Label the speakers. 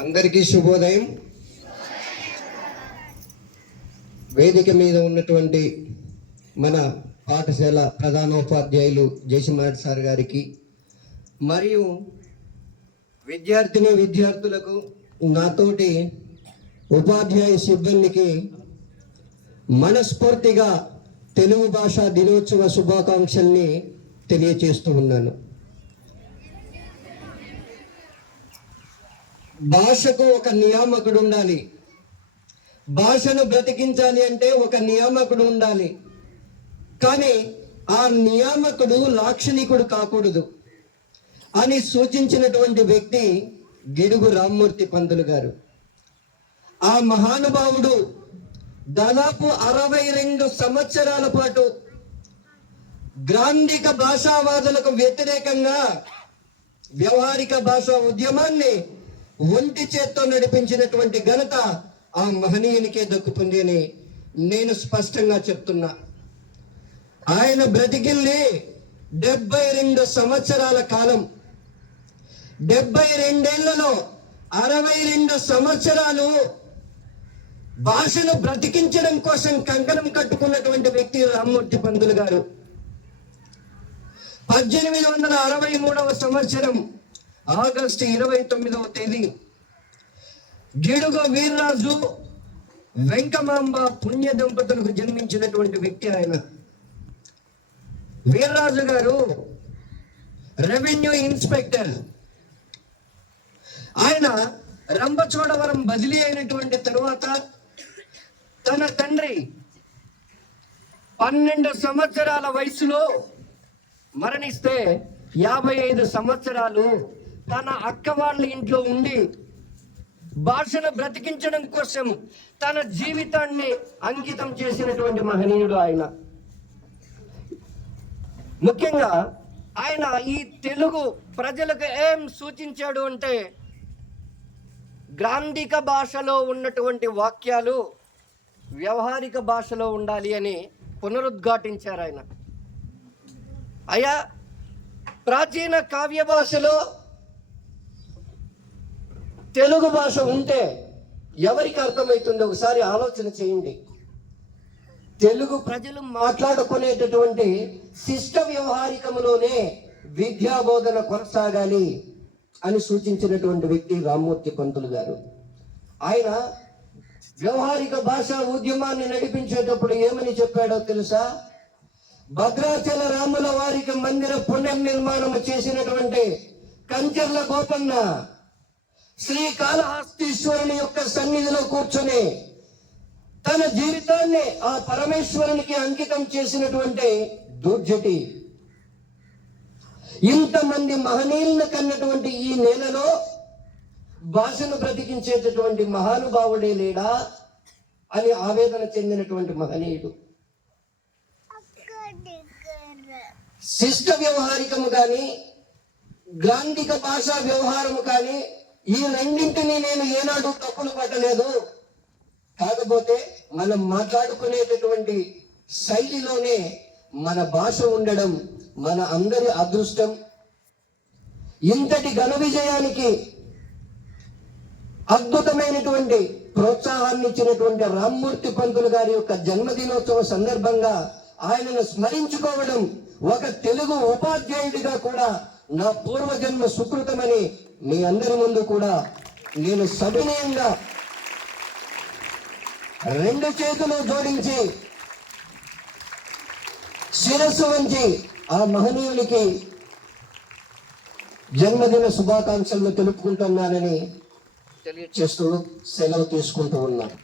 Speaker 1: అందరికీ శుభోదయం. వేదిక మీద ఉన్నటువంటి మన పాఠశాల ప్రధానోపాధ్యాయులు జయసింహారెడ్డి సార్ గారికి మరియు విద్యార్థిని విద్యార్థులకు నాతోటి ఉపాధ్యాయ సిబ్బందికి మనస్ఫూర్తిగా తెలుగు భాషా దినోత్సవ శుభాకాంక్షల్ని తెలియచేస్తూ ఉన్నాను. భాషకు ఒక నియామకుడు ఉండాలి. భాషను బ్రతికించాలి అంటే ఒక నియామకుడు ఉండాలి. కానీ ఆ నియామకుడు లాక్షణికుడు కాకూడదు. అని సూచించినటువంటి వ్యక్తి గిడుగు రామ్మూర్తి పంతులు గారు. ఆ మహానుభావుడు దాదాపు అరవై రెండు సంవత్సరాల పాటు గ్రాంధిక భాషావాదులకు వ్యతిరేకంగా వ్యవహారిక భాషా ఉద్యమాన్ని ఒంటి చేత్తో నడిపించినటువంటి ఘనత ఆ మహనీయునికే దక్కుతుంది అని నేను స్పష్టంగా చెప్తున్నా. ఆయన బ్రతికిల్లి డెబ్బై రెండు సంవత్సరాల కాలం. డెబ్బై రెండేళ్ళలో అరవై రెండు సంవత్సరాలు భాషను బ్రతికించడం కోసం కంకణం కట్టుకున్నటువంటి వ్యక్తి రామ్మూర్తి పంతులు గారు. పద్దెనిమిది వందల అరవై మూడవ సంవత్సరం ఆగస్టు ఇరవై తొమ్మిదవ తేదీ గిడుగు వీర్రాజు వెంకమాంబ పుణ్య దంపతులకు జన్మించినటువంటి వ్యక్తి ఆయన. వీర్రాజు గారు రెవెన్యూ ఇన్స్పెక్టర్. ఆయన రంభచోడవరం బదిలీ అయినటువంటి తరువాత తన తండ్రి పన్నెండు సంవత్సరాల వయసులో మరణిస్తే యాభై ఐదు సంవత్సరాలు తన అక్క వాళ్ళ ఇంట్లో ఉండి భాషను బ్రతికించడం కోసం తన జీవితాన్ని అంకితం చేసినటువంటి మహనీయుడు ఆయన. ముఖ్యంగా ఆయన ఈ తెలుగు ప్రజలకు ఏం సూచించాడు అంటే గ్రాంధిక భాషలో ఉన్నటువంటి వాక్యాలు వ్యవహారిక భాషలో ఉండాలి అని పునరుద్ఘాటించారు ఆయన. అయా ప్రాచీన కావ్య భాషలో తెలుగు భాష ఉంటే ఎవరికి అర్థమవుతుందో ఒకసారి ఆలోచన చేయండి. తెలుగు ప్రజలు మాట్లాడుకునేటటువంటి శిష్ట వ్యవహారికములోనే విద్యా బోధన కొనసాగాలి అని సూచించినటువంటి వ్యక్తి రామ్మూర్తి పంతులు గారు. ఆయన వ్యవహారిక భాషా ఉద్యమాన్ని నడిపించేటప్పుడు ఏమని చెప్పాడో తెలుసా? భద్రాచల రాముల వారికి మందిర పునర్నిర్మాణం చేసినటువంటి కంచర్ల గోపన్న శ్రీకాళహస్తీశ్వరుని యొక్క సన్నిధిలో కూర్చొని తన జీవితాన్ని ఆ పరమేశ్వరునికి అంకితం చేసినటువంటి దుర్జటి. ఇంతమంది మహనీయులను కన్నటువంటి ఈ నేలలో భాషను బ్రతికించేటటువంటి మహానుభావుడే లేడా అని ఆవేదన చెందినటువంటి మహనీయుడు. శిష్ట వ్యవహారికము కానీ గ్రాంధిక భాషా వ్యవహారము కానీ ఈ రెండింటిని నేను ఏనాడు తప్పులు పట్టలేదు. కాకపోతే మనం మాట్లాడుకునేటటువంటి శైలిలోనే మన భాష ఉండడం మన అందరి అదృష్టం. ఇంతటి ఘన విజయానికి అద్భుతమైనటువంటి ప్రోత్సాహాన్ని ఇచ్చినటువంటి రామ్మూర్తి పంతులు గారి యొక్క జన్మదినోత్సవ సందర్భంగా ఆయనను స్మరించుకోవడం ఒక తెలుగు ఉపాధ్యాయుడిగా కూడా నా పూర్వజన్మ సుకృతమని మీ అందరి ముందు కూడా నేను సవినయంగా రెండు చేతులు జోడించి శిరస్సు వంచి ఆ మహనీయునికి జన్మదిన శుభాకాంక్షలను తెలుపుకుంటున్నానని తెలియచేస్తూ సెలవు తీసుకుంటూ ఉన్నాను.